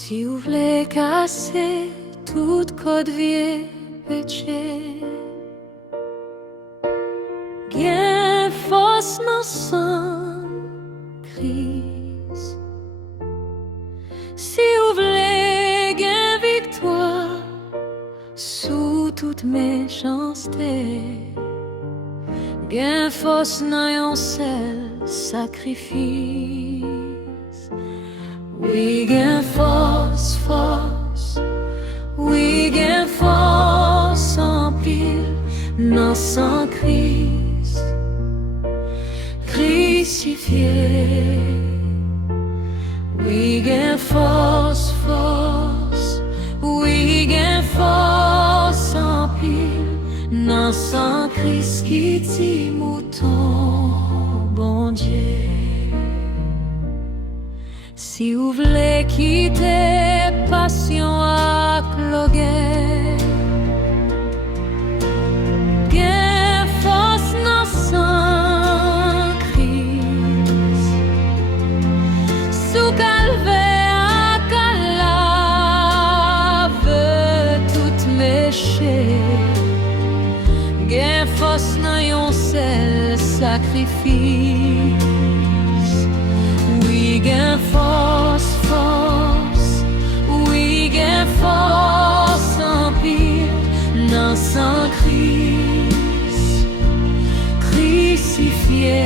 Si vous voulez casser toute code vie péché, gain force dans son Christ. Si vous voulez gain victoire sous toute méchanceté, gain force dans un seul sacrifice. Oui, gain force, force. Oui, gain force en pile dans son Christ crucifié. Oui, gain force, force. Oui, gain force en pile dans son Christ qui dit mouton, bon Dieu. Si vous voulez quitter passion à cloguer, gain force dans son Christ. Sous calvaire à lave tout méché, gain force dans un seul sacrifice. Oui, gain force, force. Oui, gain force en pile dans son Christ crucifié.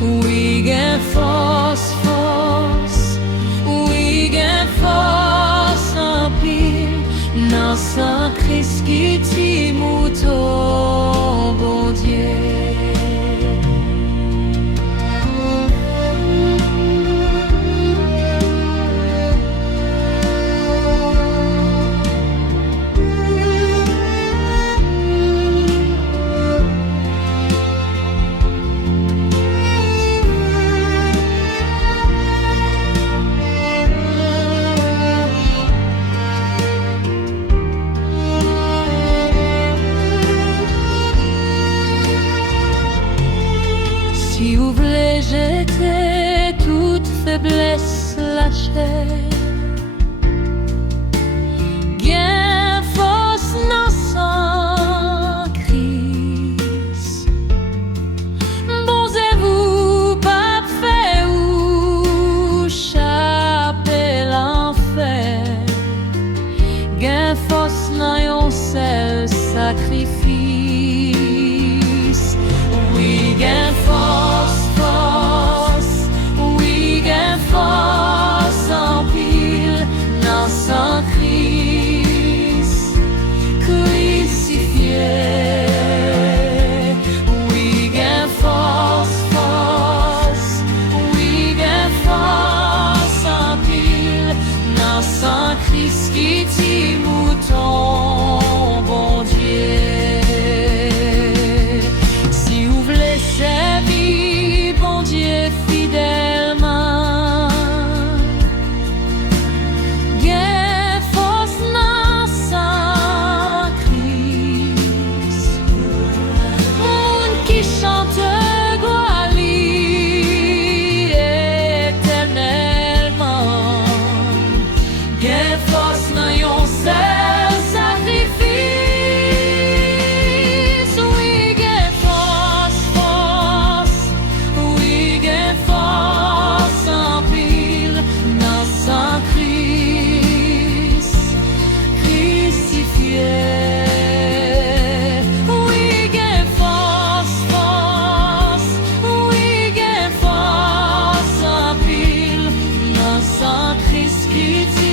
Oui, gain force, force. Oui, gain force en pile dans son Christ qui dit mouton, bon Dieu. Si vous voulez jeter toute faiblesse lâchée, gain force dans son Christ. Bonzez-vous, pas fait ou chapez l'enfer. Gain force dans un seul sacrifice. Oui, gain force, force. Oui, gain force en pile dans son Christ crucifié. Oui, gain force, force. Oui, gain force en pile dans son Christ qui dit mouton, bon Dieu. Servir, bon Dieu, fidèlement. Gain force dans son Christ. Monde qui chante gloire éternellement. Gain force dans un seul sacrifice. Oui, gain force, force. Oui, gain force en pile dans son Christ crucifié. Oui, gain force, force. Oui, gain force en pile dans son Christ crucifié.